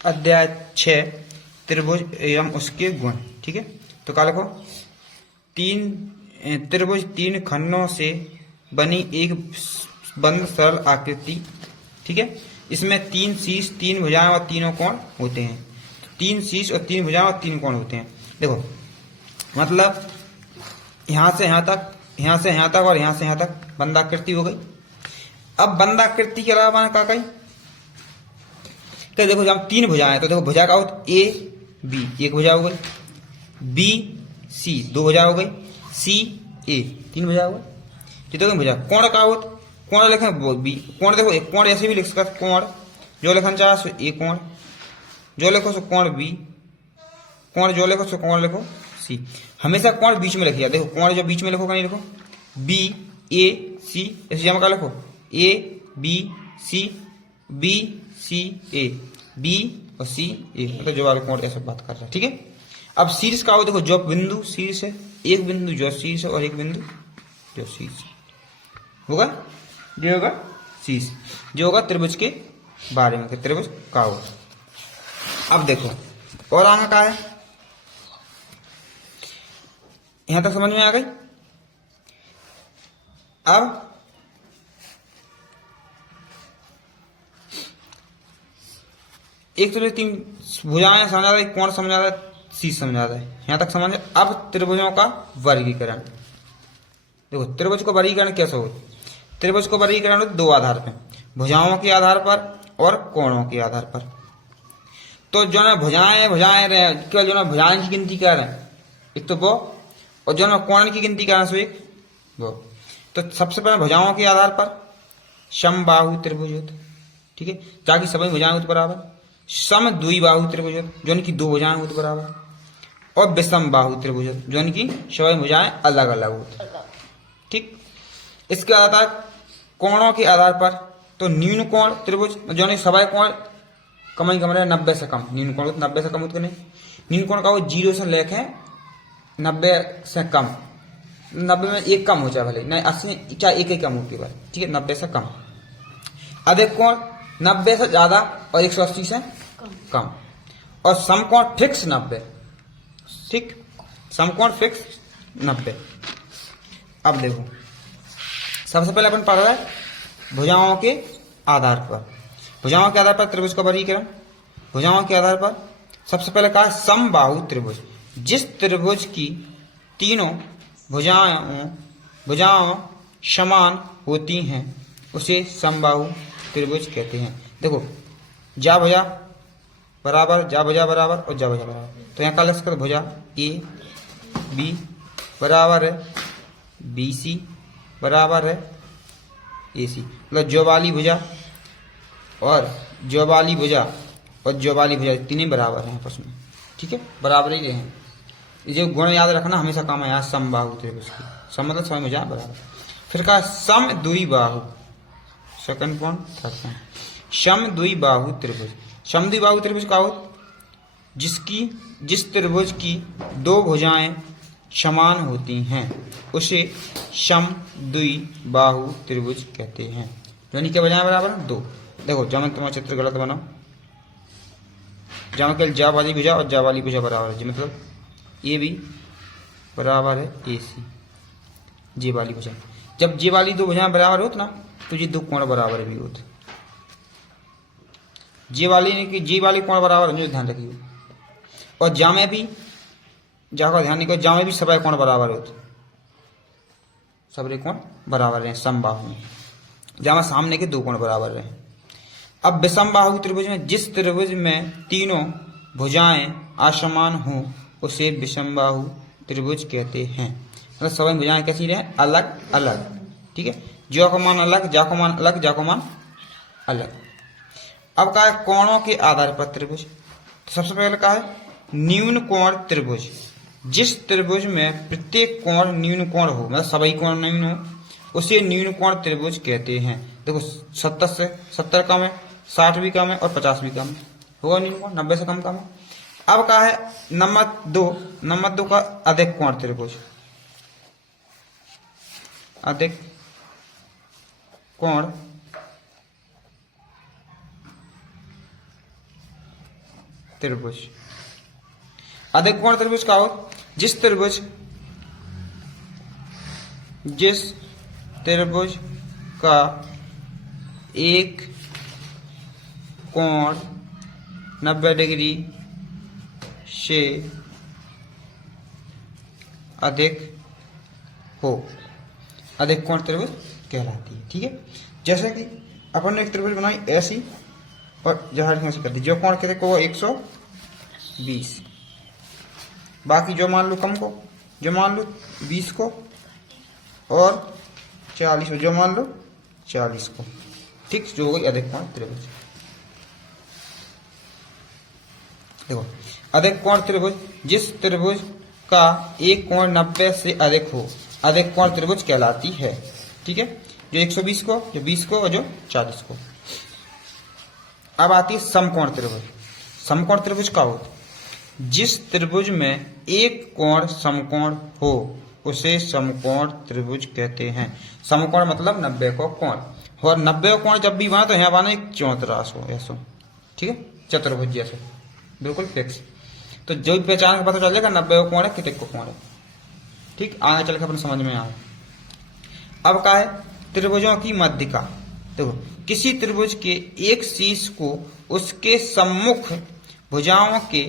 अध्याय 6 त्रिभुज एवं उसके गुण। ठीक है, तो क्या लिखो, त्रिभुज तीन खंडों से बनी एक बंद सरल आकृति। ठीक है, इसमें तीन शीर्ष, तीन भुजाएं और तीनों कोण होते हैं। तीन शीर्ष और तीन भुजाएं और तीन कोण होते हैं। देखो, मतलब यहां से यहां तक, यहां से यहां तक और यहां से यहां तक बंदाकृति हो गई। अब बंदाकृति के अलावा क्या कही, तो देखो जब तीन भुजाएं, तो देखो भुजा का हो ए बी, एक भुजा हो गई, बी सी दो भुजा हो गई, सी ए तीन भुजा हो गई। तो भुजा कोण का हो, कोण लिखे बी, कोण देखो एक कोण ऐसे भी लिख सकते, कोण जो लिखना चाहे सो ए कोण, जो लिखो सो कोण बी, कोण जो लिखो सो कोण लिखो सी। हमेशा कोण बीच में लिखिए। देखो कोण जो बीच में लिखो, नहीं लिखो बी ए सी, ऐसे जमा का लिखो A B C, B C A, B और सी ए, मतलब जो वाले कोण ऐसे बात कर रहा है। ठीक है, अब शीर्ष का हो, देखो जो बिंदु शीर्ष है, एक बिंदु जो शीर्ष है और एक बिंदु जो शीर्ष होगा, जो होगा शीर्ष, जो होगा त्रिभुज के बारे में, त्रिभुज का हो। अब देखो और आगे का है, यहां तक समझ में आ गई। अब एक तो तीन भुजाएं समझा रहा है, कोण समझा रहा है, शीर्ष समझा रहा है, यहां तक समझ। अब त्रिभुजों का वर्गीकरण। देखो त्रिभुज को वर्गीकरण कैसे हो, त्रिभुज को वर्गीकरण दो आधार पे, भुजाओं के आधार पर और कोणों के आधार पर। तो जो ना भुजाएं रहे, केवल जो ना भुजाएं की गिनती कर रहे हैं एक तो वो, और जो ना कोण की गिनती कर रहे हैं सो एक वो। तो सबसे पहले भुजाओं के आधार पर समबाहु त्रिभुज होते। ठीक है, ताकि सभी भुजाएं होती बराबर। सम द्विबाहु त्रिभुज जो इनकी दो भुजाएं होती बराबर, और विषम बाहु त्रिभुज जो इनकी सभी भुजाएं अलग अलग होती। ठीक, इसके आधार कोणों के आधार पर, तो न्यून कोण त्रिभुज जो नहीं सभी कोण कम ही कम रहे 90 से कम, न्यून कोण 90 से कम होते नहीं। न्यून कोण का वो 0 से लेके 90 से कम, 90 में एक कम हो जाए भले, नहीं 80 चाहे एक ही कम होती है, ठीक है, 90 से कम। अधिक कोण 90 से ज्यादा और 180 से कम, और समकोण फिक्स 90। ठीक, समकोण फिक्स 90। अब देखो सबसे पहले अपन पढ़ रहे हैं भुजाओं के आधार पर। भुजाओं के आधार पर त्रिभुज का वर्गीकरण। भुजाओं के आधार पर सबसे पहले कहा समबाहु त्रिभुज, जिस त्रिभुज की तीनों भुजाओं समान होती हैं उसे समबाहु त्रिभुज कहते हैं। देखो जा भुजा बराबर, जा भुजा बराबर और जा भुजा बराबर, तो यहाँ का लिख सकते भुजा ए बी बराबर है बी सी बराबर है ए सी, मतलब जो वाली भुजा और जो वाली भुजा और जो वाली भुजा तीनों बराबर हैं आपस में। ठीक है, बराबर ही रहे। ये गुण याद रखना हमेशा काम है, समबाहु त्रिभुज की, सम मतलब सभी भुजा बराबर। फिर कहा सम द्विबाहु, सेकंड पॉइंट थर्ड पॉइंट, सम द्विबाहु त्रिभुज। सम द्विबाहु त्रिभुज का हो, जिस त्रिभुज की दो भुजाएं समान होती हैं उसे सम द्विबाहु त्रिभुज कहते हैं। यानी क्या भुजाएं बराबर दो। देखो जब मैं तुम्हारा चित्र गलत बनाओ, जहाँ के जा वाली भुजा और जा वाली भुजा बराबर है, मतलब ए बी बराबर है ए सी, जे वाली भुजा। जब जे वाली दो भुजाएं बराबर होती ना, तो ये दो कोण बराबर भी होते। जे वाली कोण बराबर है, ध्यान रखिए। और जा में भी, जा का ध्यान नहीं करो, जा में भी सभी कोण बराबर होते, सभी कोण बराबर रहे समबाहु में, जहाँ सामने के दो कोण बराबर रहे। अब विषम बाहु त्रिभुज में, जिस त्रिभुज में तीनों भुजाएं असमान हो उसे विषम बाहु त्रिभुज कहते हैं। मतलब सभी भुजाएं कैसी रहे, अलग अलग। ठीक है, जो का मान अलग, जा का मान अलग, जा का मान अलग। अब कहा है कोणों के आधार पर त्रिभुज। तो सबसे पहले कहा है न्यून कोण त्रिभुज, जिस त्रिभुज में प्रत्येक कोण न्यून कोण हो, मतलब सभी कोण न्यून हो उसे न्यून कोण त्रिभुज कहते हैं। देखो 70 से 70 कम है, 60 भी कम है और 50 भी कम है, होगा न्यून कोण, 90 से कम है। अब कहा है नंबर दो का अधिक कोण त्रिभुज। अधिक कोण त्रिभुज। अधिक कोण त्रिभुज का हो, जिस त्रिभुज का एक कोण 90 डिग्री से अधिक हो, अधिक कोण त्रिभुज कहलाती है। ठीक है, जैसे कि अपन ने एक त्रिभुज बनाई ऐसी और जहाँ से कर दी, जो कोण कितने को 120, बाकी जो मान लो कम को, जो मान लो 20 को और 40 को, जो मान लो 40 को। ठीक, जो हो गई अधिक कोण त्रिभुज। देखो, अधिक कोण त्रिभुज, जिस त्रिभुज का एक कोण 90 से अधिक हो, अधिक कोण त्रिभुज कहलाती है। ठीक है, जो 120 को, जो 20 को और जो 40 को। अब आती है समकोण त्रिभुज। समकोण त्रिभुज का हो, जिस त्रिभुज में एक कोण समकोण हो उसे समकोण त्रिभुज कहते हैं। समकोण मतलब 90 को कोण, और 90 कोण जब भी बना तो यहाँ बना एक चौतरास हो ऐसा। ठीक है, चतुर्भुज जैसे बिल्कुल फिक्स। तो जो भी पहचान का पता चल जाएगा 90 को कोण है, कितने को कोण है। ठीक, आगे चल के अपन समझ में आए। अब क्या है, त्रिभुजों की मध्यिका। देखो, किसी त्रिभुज के एक शीर्ष को उसके सम्मुख भुजाओं के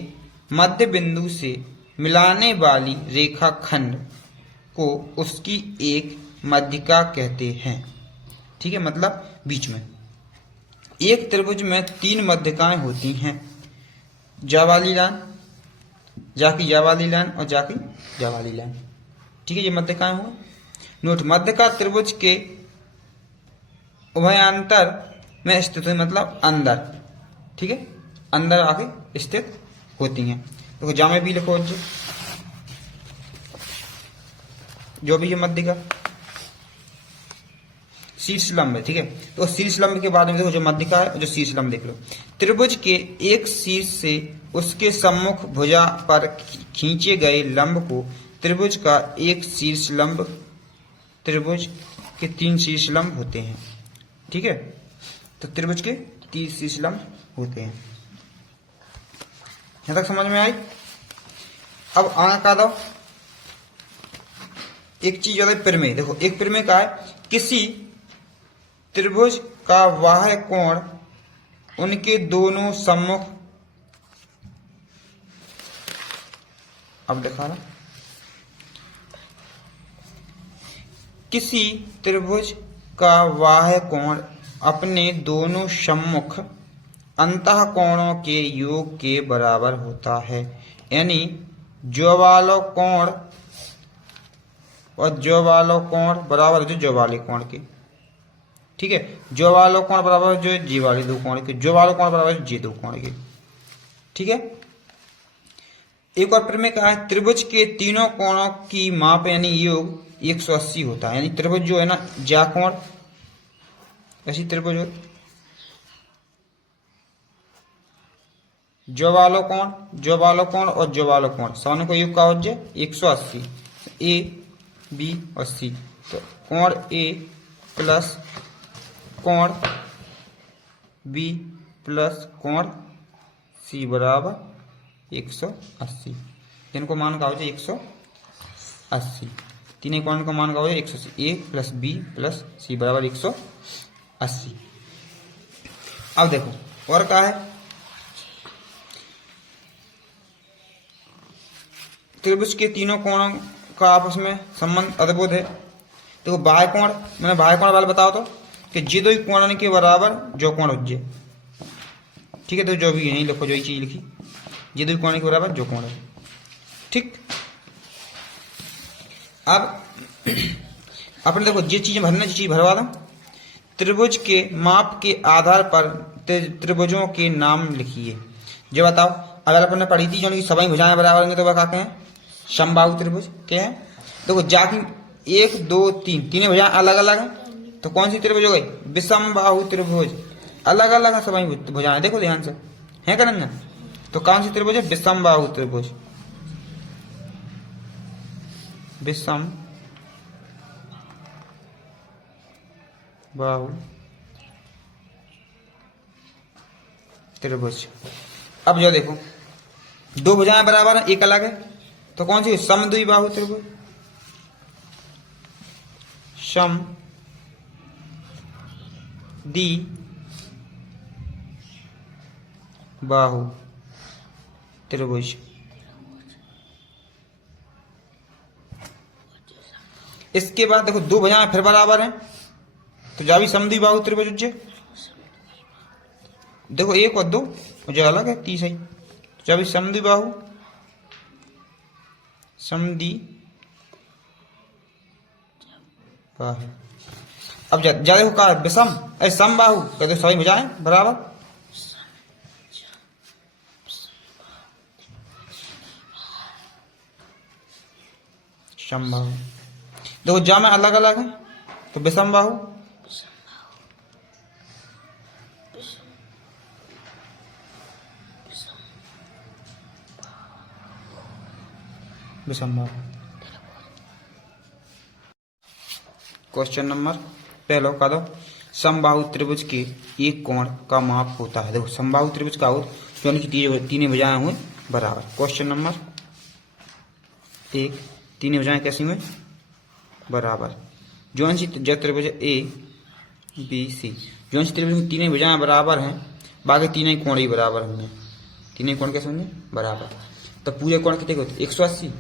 मध्य बिंदु से मिलाने वाली रेखाखंड को उसकी एक मध्यिका कहते हैं। ठीक है, मतलब बीच में। एक त्रिभुज में 3 मध्यिकाएं होती हैं, जावाली लाइन, जाकी जावाली लाइन और जाकी जावाली लाइन। ठीक है, ये मध्यिकाएं हुए। नोट, मध्यिका त्रिभुज के उभयांतर में स्थित हुई, मतलब अंदर। ठीक है, अंदर आके स्थित होती हैं। देखो, जामे भी लिखो, जो भी ये मध्यिका शीर्ष लंब है। ठीक है, तो शीर्ष लंब के बाद में देखो जो मध्यिका है, जो शीर्ष लंब देख लो। त्रिभुज के एक शीर्ष से उसके सम्मुख भुजा पर खींचे गए लंब को त्रिभुज का एक शीर्ष लंब। त्रिभुज के 3 शीर्ष लंब होते हैं। ठीक है, तो त्रिभुज के 3 शीर्ष लंब होते हैं। यहां तक समझ में आई। अब आगे का दो, एक चीज होता है प्रमेय। देखो, एक प्रमेय का है, किसी त्रिभुज का बाह्य कोण उनके दोनों सम्मुख, अब दिखा रहा, किसी त्रिभुज का बाह्य कोण अपने दोनों सम्मुख अंतः कोणों के योग के बराबर होता है। यानी ज्वालो कोण और ज्वालो कोण बराबर जो ज्वाली कोण के। ठीक है, ज्वालो कोण बराबर जो जी वाले 2 कोण के, ज्वालो कोण बराबर जी 2 कोण के। ठीक है, एक और प्रमेय कहा है, त्रिभुज के तीनों कोणों की माप यानी योग 180 होता है। यानी त्रिभुज जो है ना, ज्या कोण, ऐसी त्रिभुज हो, ज्वालो कोण और ज्वालो कोण सामने को योग का हो जाए 180, ए बी और सी। तो कोण ए प्लस कोण बी प्लस कोण सी बराबर 180। इनको मान का हो जाए 180। तीनों कोण का मान का हो जाए 180। ए प्लस बी प्लस सी बराबर 180। अब देखो और क्या है, त्रिभुज के तीनों कोणों का आपस में संबंध अद्भुत है। देखो, बाह्य कोण, मैंने बाह्य कोण वाले बताओ तो कि जी 2 कोण के बराबर जो कोण हो जाए। ठीक है, तो जो भी यही लिखो, जो ही चीज लिखी, जी 2 कोण के बराबर जो कोण है। ठीक, अब अपन देखो, ये चीज भरने की चीज भरवा दो। त्रिभुज के माप के आधार पर त्रिभुजों के नाम लिखिए। जो बताओ, अगर अपन ने पढ़ी थी जो उनकी सभी भुजाएं बराबर होंगी तो वह कहते हैं समबाहु त्रिभुज। क्या है, देखो, जाकी 1 2 3 तीनों भुजाएं अलग अलग हैं, तो कौन सी त्रिभुज हो गई, विषमबाहु त्रिभुज। अलग अलग है सभी भुजाएं, देखो ध्यान से, है क्या रंजन। तो कौन सी त्रिभुज है, विषमबाहु त्रिभुज। विषम बाहु त्रिभुज। अब जो देखो, दो भुजाएं बराबर हैं, एक अलग है, तो कौन सी? समद्विबाहु त्रिभुज। सम दी बाहु त्रिभुज। इसके बाद देखो दो भुजाएं फिर बराबर हैं, तो जा भी समद्विबाहु त्रिभुज उज्जे। देखो एक और दो जो अलग है, तीसरी तो जा भी समद्विबाहु समद्वि बाहु। अब जा देखो का विषम, अरे समबाहु कहते सभी भुजाएं बराबर। समबाहु देखो जा में अलग अलग है, तो विषम बाहु। विषम बाहु। क्वेश्चन नंबर पहला का दो, समबाहु त्रिभुज के एक कोण का माप होता है। देखो समबाहु त्रिभुज का हो तो उनकी तीनों भुजाएं हुई बराबर। क्वेश्चन नंबर एक, तीनों भुजाएं कैसी हुई? बराबर। जौन सी त्रिभुज ए बी सी, जौन सी त्रिभुज में तीनों भुजाएं बराबर हैं, बाकी तीनों कोण ही बराबर होंगे। तीनों कोण कैसे होंगे? बराबर। तो पूरे कोण कितने के होते? 180।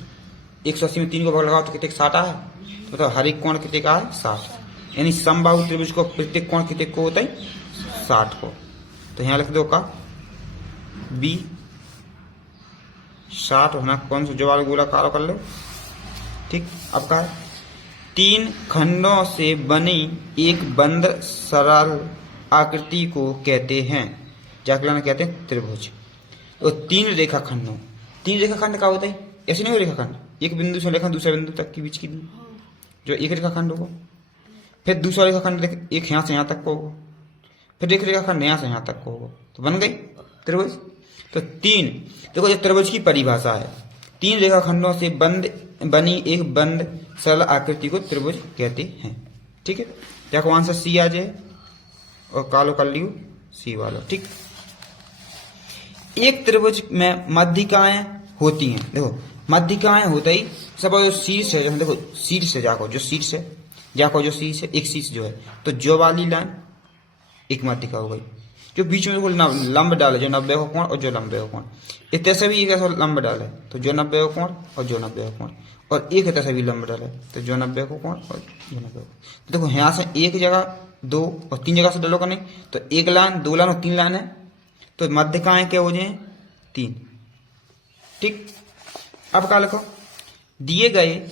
180 में 3 को भाग लगाओ तो कितने 60 है, तो मतलब हर एक कोण कितने का है? 60। यानी समबाहु त्रिभुज को प्रत्येक कोण कितने को होता है? 60 को। तो यहाँ लिख दो का बी 60 होना, कौन सा जवाब गोलाकार कर लो। ठीक, अब का है 3 खंडों से बनी एक बंद सरल आकृति को कहते हैं, जाकलन कहते हैं त्रिभुज। तो 3 रेखाखंडों, 3 रेखाखंड का होता है? ऐसे नहीं हो रेखाखंड, एक बिंदु से लेकर दूसरे बिंदु तक के बीच की दूरी, जो एक रेखाखंड होगा। फिर दूसरा रेखाखंड देख, एक यहाँ से यहाँ तक को होगा, फिर एक रेखाखंड यहाँ से यहाँ तक को होगा, तो बन गई त्रिभुज। तो 3 देखो ये त्रिभुज की परिभाषा है, 3 रेखाखंडों से बनी एक बंद सरल आकृति को त्रिभुज कहते हैं। ठीक है, या को आंसर सी आ जाए और कालो कर लियो सी वाला। ठीक, एक त्रिभुज में मध्यिकाएं होती हैं। देखो मध्यिकाएं होते ही सब शीर्ष है, देखो शीर्ष है, जाको जो शीर्ष है, जाको जो शीर्ष है, एक शीर्ष जो है, तो जो वाली लाइन एक मध्यिका हो गई। जो बीच में लंब डाले, जो 90 का कोण और जो 90 का कोण, इस तरह से भी एक ऐसा लंब डाले तो जो 90 का कोण और जो 90 का कोण, और एक तरह से भी लंब डाले तो जो 90 का कोण और जो 90 का। तो देखो यहाँ से एक जगह 2 और 3 जगह से डालो करने, तो एक लाइन 2 लाइन और 3 लाइन है, तो मध्यिकाएं क्या हो जाए? 3। ठीक, अब क्या लिखो, दिए गए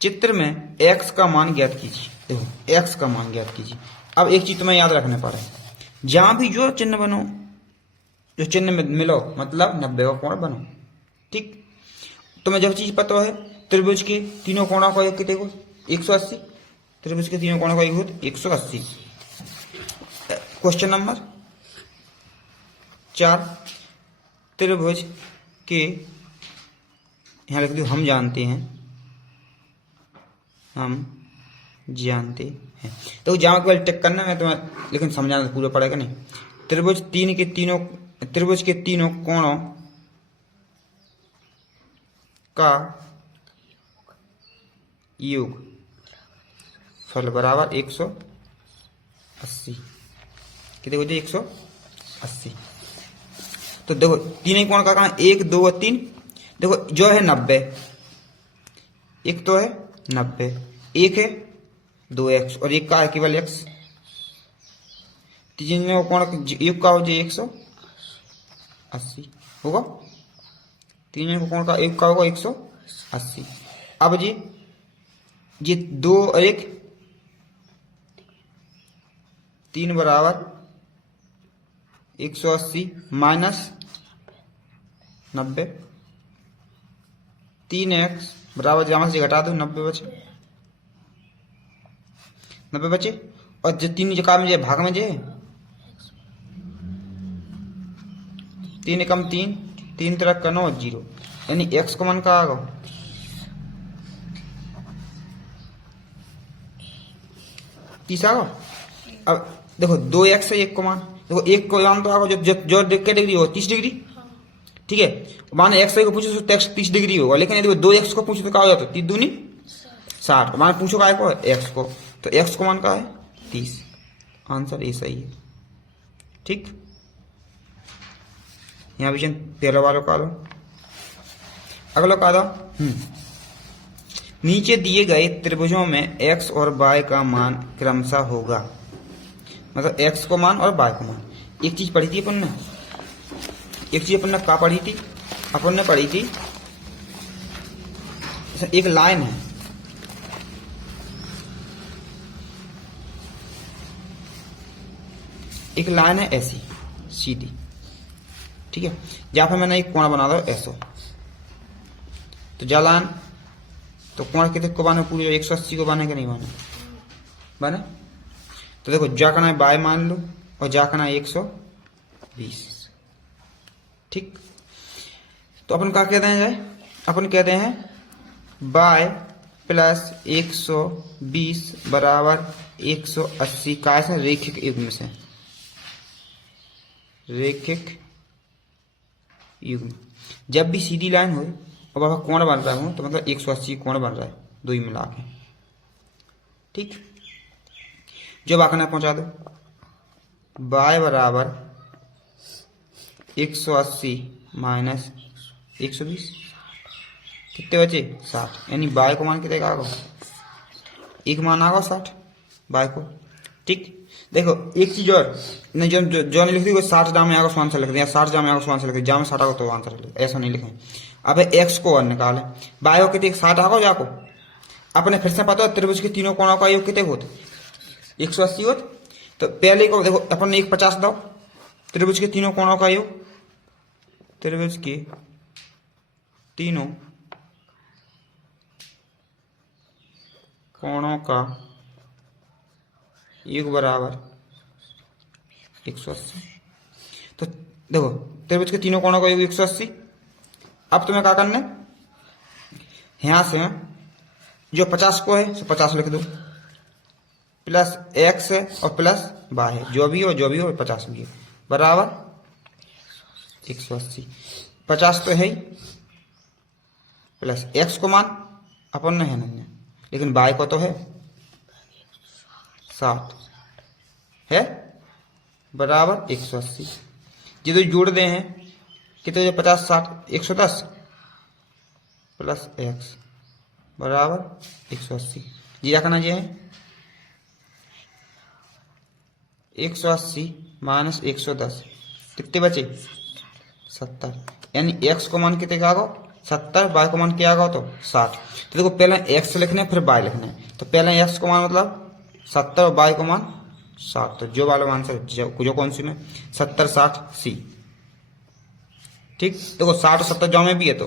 चित्र में x का मान ज्ञात कीजिए। देखो x का मान ज्ञात कीजिए। अब एक चीज तुम्हें याद रखने पड़े, जहां भी जो चिन्ह बनो, जो चिन्ह में मिलो मतलब 90 का कोण बनो। ठीक, तुम्हें जब चीज पता है त्रिभुज के तीनों कोणों का योग कितने को? 180। त्रिभुज के तीनों कोणों का योग 180। क्वेश्चन नंबर 4, त्रिभुज के यहाँ लिख दो हम जानते हैं, हम जानते हैं। तो जहाँ केवल टिक करना है तुम्हें, लेकिन समझाना तो पूरा पड़ेगा नहीं। त्रिभुज के तीनों कोणों का योग फल बराबर 180। कितने हो जाए? 180। तो देखो तीनों कोण का कहाँ? 1 2 और 3। देखो जो है 90, एक तो है 90, एक है 2x और एक का है केवल x। तीनों कोण योग का हो जाए 180 होगा। तीनों कोण का योग का होगा 180। अब जी ये 2 और 1 3 बराबर 180 माइनस 90, 3x बराबर जमा से घटा दो 90 बचे और जो 3 जगह में भाग में जे 3 कम 3 तरह का 9 0, यानी x को मन का आगा 30 आगा। अब देखो 2x है 1 को मान, देखो 1 को मान तो आगा जो जो डिग्री हो 30 डिग्री, ठीक है। माने एक्स वाई को पूछो तो एक्स 30 डिग्री होगा, लेकिन यदि वो 2x को पूछो तो क्या हो जाता है, 3 दूनी 60। माने पूछो काय को, एक्स को, तो एक्स को मान का है 30। आंसर ए सही है। ठीक, यहाँ विजन पहला वालों का लो। अगला का दो, नीचे दिए गए त्रिभुजों में x और y का मान क्रमशः होगा। मतलब x को मान और y को मान। एक चीज पढ़ी थी अपन ने, एक चीज अपन ने क्या पढ़ी थी, अपन ने पढ़ी थी एक लाइन है, एक लाइन है ऐसी सीधी, ठीक है। जहां पर मैंने एक कोण बना दो ऐसा, तो जालान तो कोण कितने को बने, पूरे 180 को बने कि नहीं बने, बने। तो देखो जाकना है बाय मान लो और जाकना है 120। ठीक, तो अपन क्या कहते हैं, अपन कहते हैं बाय प्लस 120 बराबर 180 का है रेखिक युग्म से, रेखिक युग्म। जब भी सीधी लाइन हो और बाबा कोण बन रहा हो तो मतलब 180 कोण बन रहा है, दो ही मिला के। ठीक, जो बाकना पहुंचा दो, बाय बराबर 180 माइनस 120 कितने बचे 60, यानी बाय को मान कितने का आगा, एक मान आगा 60 बाय को। ठीक, देखो एक चीज और नहीं, जो नहीं लिख दी 60 जाम में आगा सो आंसर लिख दिया, 60 जाम में आगा सो आंसर लिख दिया, जाम में 60 आगा तो आंसर लिख, ऐसा नहीं लिखें। अब एक्स को और निकाले, बाय को कितने 60 आगा जाको, अपने फिर से पता है त्रिभुज के तीनों कोणों का योग कितने होते 180 होते। तो पहले को देखो अपन ने 150 दो, त्रिभुज के तीनों कोणों का योग, त्रिभुज के तीनों कोणों का योग बराबर 180। तो देखो त्रिभुज के तीनों कोणों का योग 180। अब तुम्हें क्या करना है, यहां से जो 50 को है सो 50 लिख दो, प्लस एक्स है और प्लस वाई है, जो भी हो 50 भी है, बराबर 180। 50 तो है ही, प्लस एक्स को मान अपन ने है नहीं, लेकिन वाई को तो है 60 है, बराबर 180। ये तो जोड़ दे हैं कितने, 50 60 110 प्लस एक्स बराबर 180। जी रखना जी है 180 माइनस 110 कितने बचे 70, यानी एक्स को मान कितने का आगा 70, वाई को मान क्या आगा तो 60। तो देखो पहले एक्स लिखने फिर वाई लिखना है, तो पहले एक्स को मान मतलब 70 और वाई को मान 60। तो जो वाला आंसर जो कौन सी में 70 60 सी। ठीक, देखो 60 और 70 जाओ में भी है तो,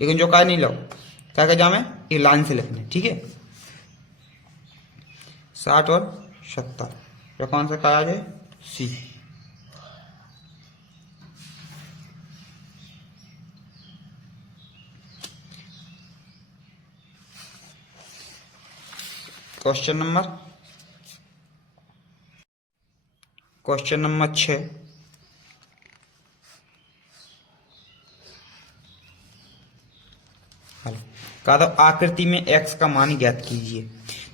लेकिन जो काय नहीं लो क्या क्या जामे ये लाइन से लिखने, ठीक है। 60 और 70 जो कौन सा काय आ जाए सी। क्वेश्चन नंबर 6, कहा था आकृति में x का मान ज्ञात कीजिए।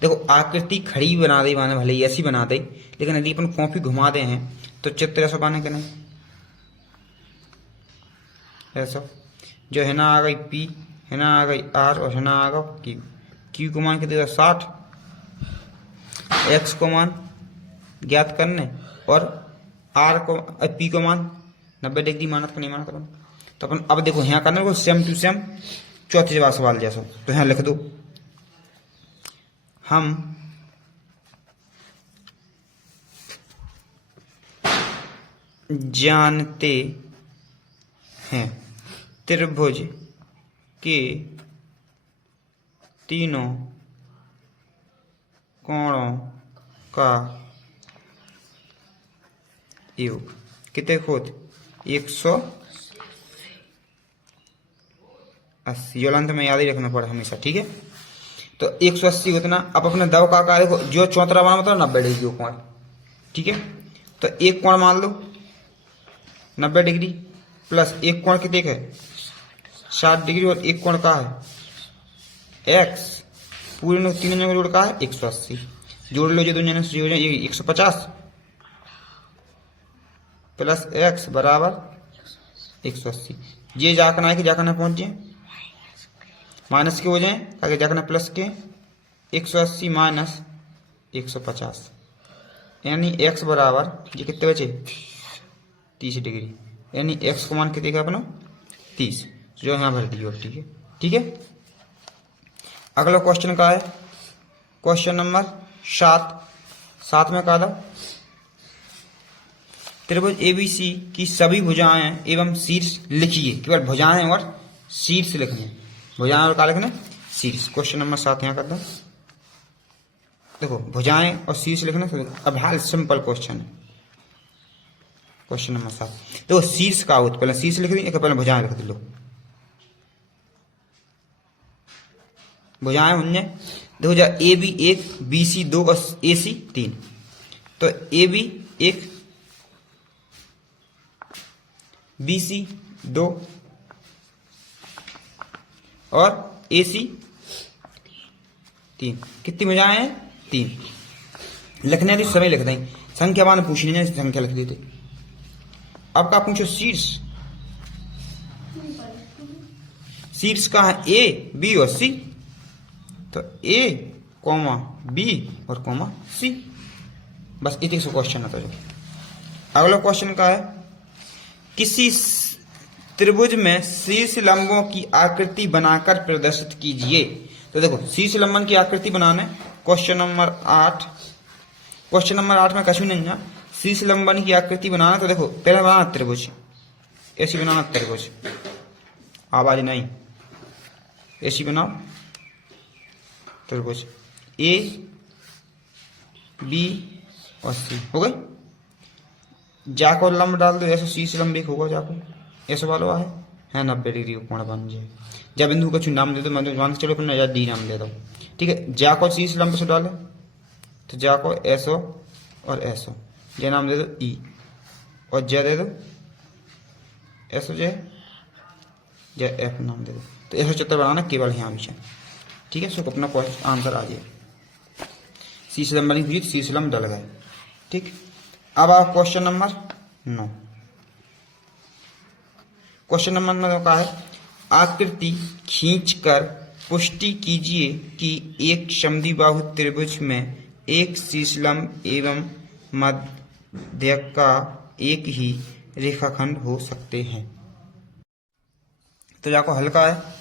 देखो आकृति खड़ी बना दे, माने भले ऐसी बना दे, लेकिन यदि अपन कॉपी घुमा दे हैं तो चित्र ऐसा बने कि नहीं, ऐसा जो है ना आ गई p, है ना आ गई r और है ना आ गई q। q को मान के देगा 60, x को मान ज्ञात करने और r को p को मान 90 डिग्री मानत को नहीं मानत। तो अपन अब देखो यहाँ करना को सेम टू सेम चौथी जवाब सवाल जैसा, तो यहां लिख दो हम जानते हैं त्रिभुज के तीनों कोणों का योग कितने होते 180। योलांत में याद ही रखना पड़ा हमेशा, ठीक है। तो 180 उतना। अब अपने दव का देखो जो चौतरा बना मतलब 90 डिग्री कोण, ठीक है। तो एक कोण मान लो 90 डिग्री, प्लस एक कोण कितने का है 60 डिग्री और एक कोण का है x, पूरे तीनों जगह जोड़ का है 180। जोड़ लो, जो दोनों से जोड़ 150 प्लस x बराबर 180। ये जाकना है कि जाकना पहुंच जाए माइनस के हो जाए, आगे जाकना प्लस के 180 माइनस 150, यानी x बराबर ये कितने बचे 30 डिग्री, यानी x को मान के देखा अपना 30, जो यहाँ भर दियो। ठीक है, ठीक है। अगला क्वेश्चन का है क्वेश्चन नंबर 7 में कहा था त्रिभुज ABC की सभी भुजाएं एवं शीर्ष लिखिए। केवल भुजाएं और शीर्ष लिखने, भुजाएं और क्या लिखने शीर्ष। क्वेश्चन नंबर 7 यहाँ कर दो। देखो भुजाएं और शीर्ष लिखना, अब हाल सिंपल क्वेश्चन है। क्वेश्चन नंबर 7 देखो शीर्ष का हो तो पहले शीर्ष लिख दी, पहले भुजाएं लिख लो। भुजाएं होंगे देखो जा AB 1, BC 2 और AC 3। तो AB 1, BC 2 और AC 3। कितनी भुजाएं हैं 3। लिखने दी समय लिख दें, संख्या मान पूछनी है संख्या लिख देते। अब का पूछो शीर्ष, शीर्ष का है A, B और C। तो A, B और C, बस इतनी से क्वेश्चन आता है। अगला क्वेश्चन का है किसी त्रिभुज में शीर्ष लंबों की आकृति बनाकर प्रदर्शित कीजिए। तो देखो शीर्ष लंबन की आकृति बनाने क्वेश्चन नंबर 8। क्वेश्चन नंबर 8 में कछु नहीं है, शीर्ष लंबन की आकृति बनाना। तो देखो पहले बनाना त्रिभुज, ऐसी बनाना त्रिभुज, आवाज नहीं, ऐसी बनाओ त्रिभुज A, B और C हो गई। जाको लंब डाल दो, ऐसा शीर्ष लंब एक होगा, जाको ऐसा वाला है 90 डिग्री का कोण बन जाए। जब बिंदु का नाम दे दो, मैं तो मान चलो अपना D नाम दे दो। ठीक है, जाको शीर्ष लंब से डाले तो जाको ऐसो और ऐसो, ये नाम दे दो E और जय दे दो ऐसो जय F नाम दे दो। तो ऐसा चित्र बनाना केवल यहाँ भी। ठीक है, सो अपना आंसर आ जाए। शीर्ष लंब बनी हुई, शीर्ष लंब डल गए। ठीक, अब आप क्वेश्चन नंबर 9। क्वेश्चन नंबर 9 का है आकृति खींचकर पुष्टि कीजिए कि एक समद्विबाहु त्रिभुज में एक शीर्ष लंब एवं मध्य का एक ही रेखाखंड हो सकते हैं। तो जाको हल का है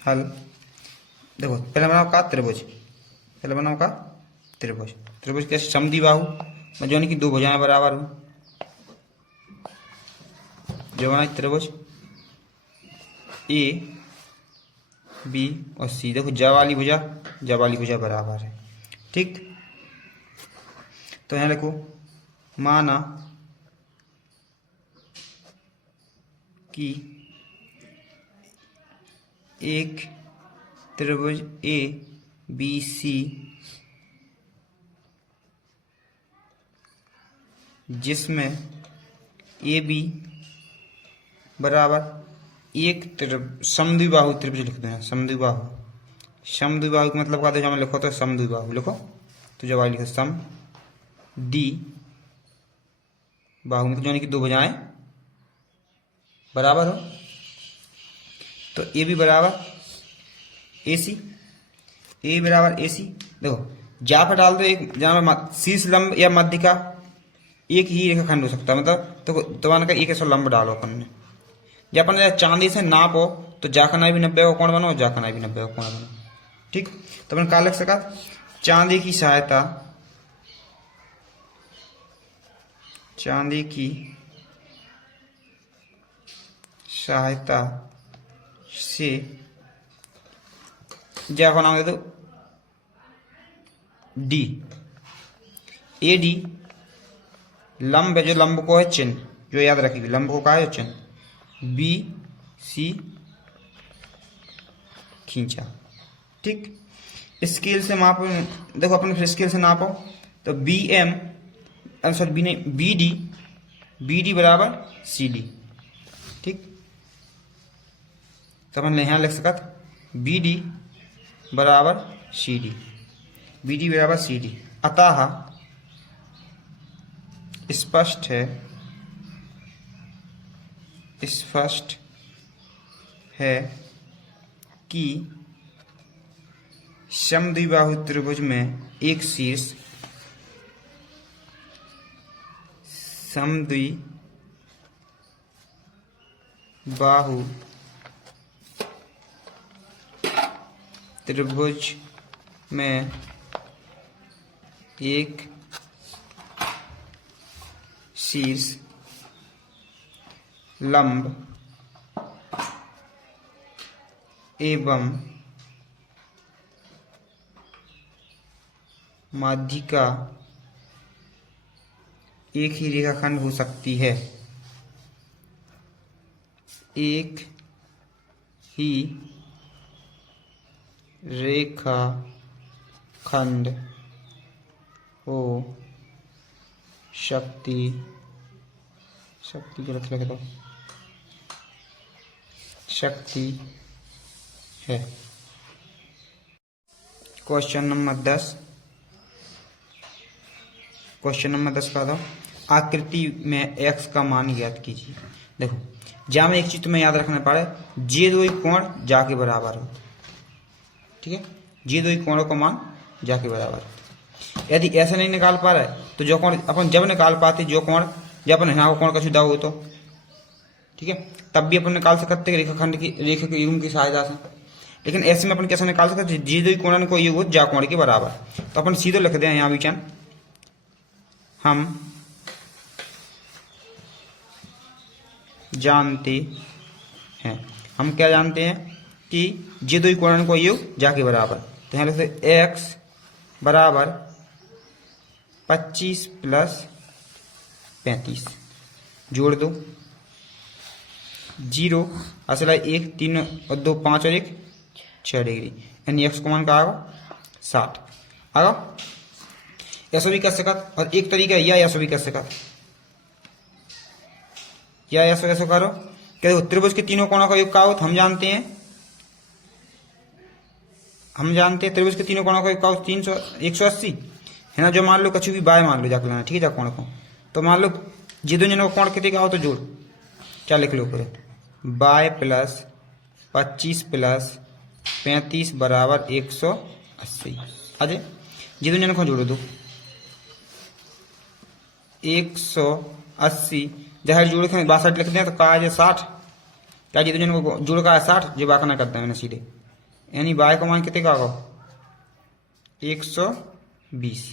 हल। देखो पहले बनाओ का त्रिभुज, पहले बनाओ का त्रिभुज। त्रिभुज कैसे समद्विबाहु, जो कि दो भुजाएं बराबर हो, जो बनाए त्रिभुज A, B और C। देखो जा वाली भुजा बराबर है। ठीक, तो यहाँ लिखो माना कि एक त्रिभुज A, B, C जिसमें AB बराबर एक समद्विबाहु त्रिभुज लिखते हैं। समद्विबाहु, समद्विबाहु का मतलब क्या है, लिखो तो समद्विबाहु लिखो, तो जब लिखो सम D बाहु में, तो यानी कि दो भुजाएं बराबर हो। तो ए बी बराबर AC, ए बराबर AC। देखो जा पर डाल दो एक, जहाँ शीर्ष लंब या मध्य का एक ही रेखाखंड हो सकता है, मतलब तो मान का एक ऐसा लंब डालो अपन ने। जब अपन चांदी से नापो तो जाकना भी 90 का कोण बनो, जाकना भी 90 का कोण बनो। ठीक, तो अपन का लग सका चांदी की सहायता से जाको नाम दे दो D। AD लंब है, जो लंब को है चिन्ह, जो याद रखिए लंब को कहा है चिन्ह। BC खींचा। ठीक, स्केल से मापो, देखो अपन फिर स्केल से नापो तो BM सॉरी बी नहीं BD बी डी बराबर सी डी। ठीक, तो अपन यहाँ लिख सकत बी डी बराबर सी डी, बी डी बराबर सी डी। अतः स्पष्ट है कि समद्विबाहु त्रिभुज में एक शीर्ष समद्विबाहु त्रिभुज में एक शीर्ष लंब एवं माध्यिका एक ही रेखाखंड हो सकती है, एक ही रेखाखंड हो सकती है। क्वेश्चन नंबर 10 का था आकृति में x का मान ज्ञात कीजिए। देखो जहाँ में एक चीज तुम्हें याद रखना पड़े, जे दो कोण जाके बराबर हो। ठीक है, जे दो कोणों का मान जाके बराबर हो। यदि ऐसे नहीं निकाल पा रहे तो जो कोण अपन जब निकाल पाते, जो कोण जब अपन यहाँ कोण का जुदा हो तो ठीक है, तब भी अपन निकाल सकते रेखाखंड की रेखा के युग्म की सहायता से। लेकिन ऐसे में अपन कैसे निकाल सकते, जे दो कोण को युग जा कोण के बराबर। तो अपन सीधे लिख दें यहाँ विचार, हम जानते हैं, हम क्या जानते हैं कि जे दो कोण को योग जाके बराबर। तो यहाँ लिखते x बराबर 25 प्लस 35, जोड़ दो 0 असल 1 3 और 2 5 और 1 6 डिग्री, यानी x को मान का आएगा 60 आगा। ऐसा भी कर सकत, और एक तरीका या ऐसा भी कर सकत, या ऐसा करो क्या त्रिभुज के तीनों कोणों का योग का होता हम जानते हैं, त्रिभुज के तीनों कोणों का योग का होता 180 है ना। जो मान लो कछु भी बाय मान लो जाकर लेना, ठीक है, जा कोण को। तो मान लो जे दो जनों का कोण कितने का हो तो जोड़ क्या लिख लो फिर, बाय प्लस 25 प्लस 35 बराबर 180। अजय जे दो जनों को जोड़ो दो 180 जहाँ जोड़ के 62 लिखते हैं तो कहा है 60, क्या जी दोनों को जोड़ का है 60, जो बाका ना करते हैं सीधे, यानी बाय का मान कितने का होगा 120,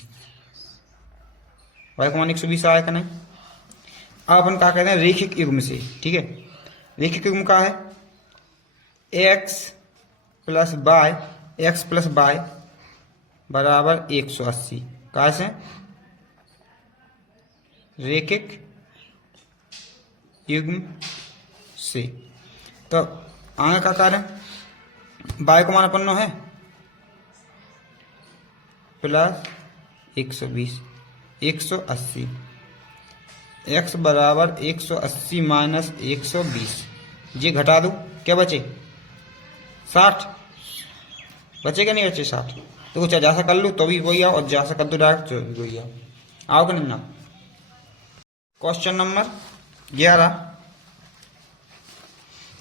बाय का मान 120 आया का नहीं। अब अपन क्या कहते हैं रेखिक युग्म से, ठीक है, रेखिक युग्म का है x प्लस बाय बराबर 180, कहा से रेखिक युग्म से। तो आगे का कार्य बाय को मान अपन है प्लस 120 180, x बराबर 180 माइनस 120, ये घटा दो क्या बचे 60, बचेगा नहीं बचे 60। तो चाहे जैसा कर लो तो भी वही आओ, और जैसा कर दो डायरेक्ट तो भी वही आओ कि नहीं ना। क्वेश्चन नंबर 11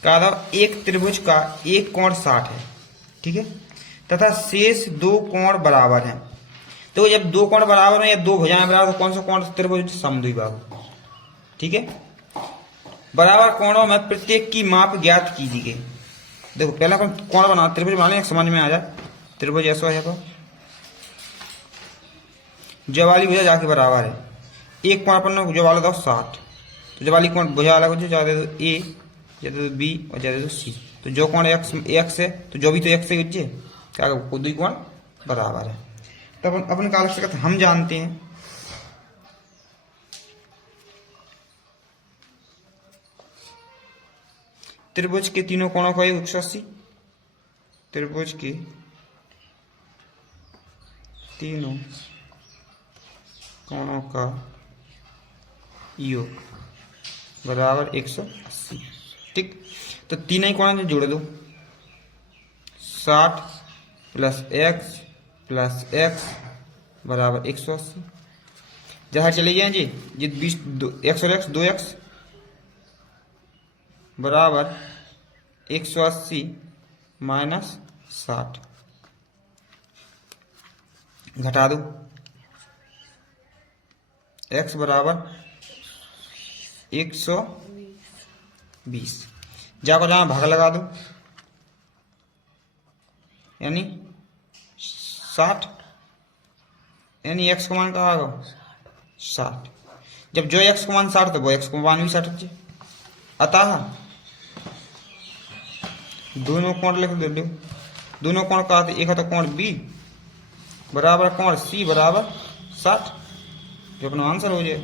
का था एक त्रिभुज का एक कोण 60 है, ठीक है, तथा शेष दो कोण बराबर हैं। तो जब दो कोण बराबर हैं या दो भुजाएं बराबर, तो कौन सा कोण त्रिभुज समद्विबाहु, ठीक है। बराबर कोणों में प्रत्येक की माप ज्ञात कीजिए। देखो पहला कोण बना त्रिभुज बना समझ में आ जाए, त्रिभुज ऐसा है तो जो वाली भुजा जाके बराबर है, एक कोण अपन जो वाला था 60, तो जो वाली कोण भुजा अलग हो जाए तो ए, ज्यादा तो बी और ज्यादा तो सी। तो जो कोण एक्स है तो जो भी तो एक्स से गुजे क्या खुद ही कोण बराबर है। तब अपन का अलग से हम जानते हैं त्रिभुज के तीनों कोणों का योग 180, त्रिभुज के तीनों कोणों का योग बराबर 180। ठीक, तो तीन ही कोण जोड़ दो, 60 प्लस एक्स बराबर 180। जहाँ चले गए जी, ये 20 एक्स और एक्स 2x बराबर 180 माइनस 60, घटा दो, x बराबर 120, जाको जहाँ भाग लगा दो, यानी 60, यानी x का मान कहाँ आएगा 60। जब जो x का मान 60 तो वो x का मान भी 60। अतः दोनों कोण लिख दो, दोनों कोण का एक है तो कोण B बराबर कोण C बराबर 60, जो अपना आंसर हो जाए।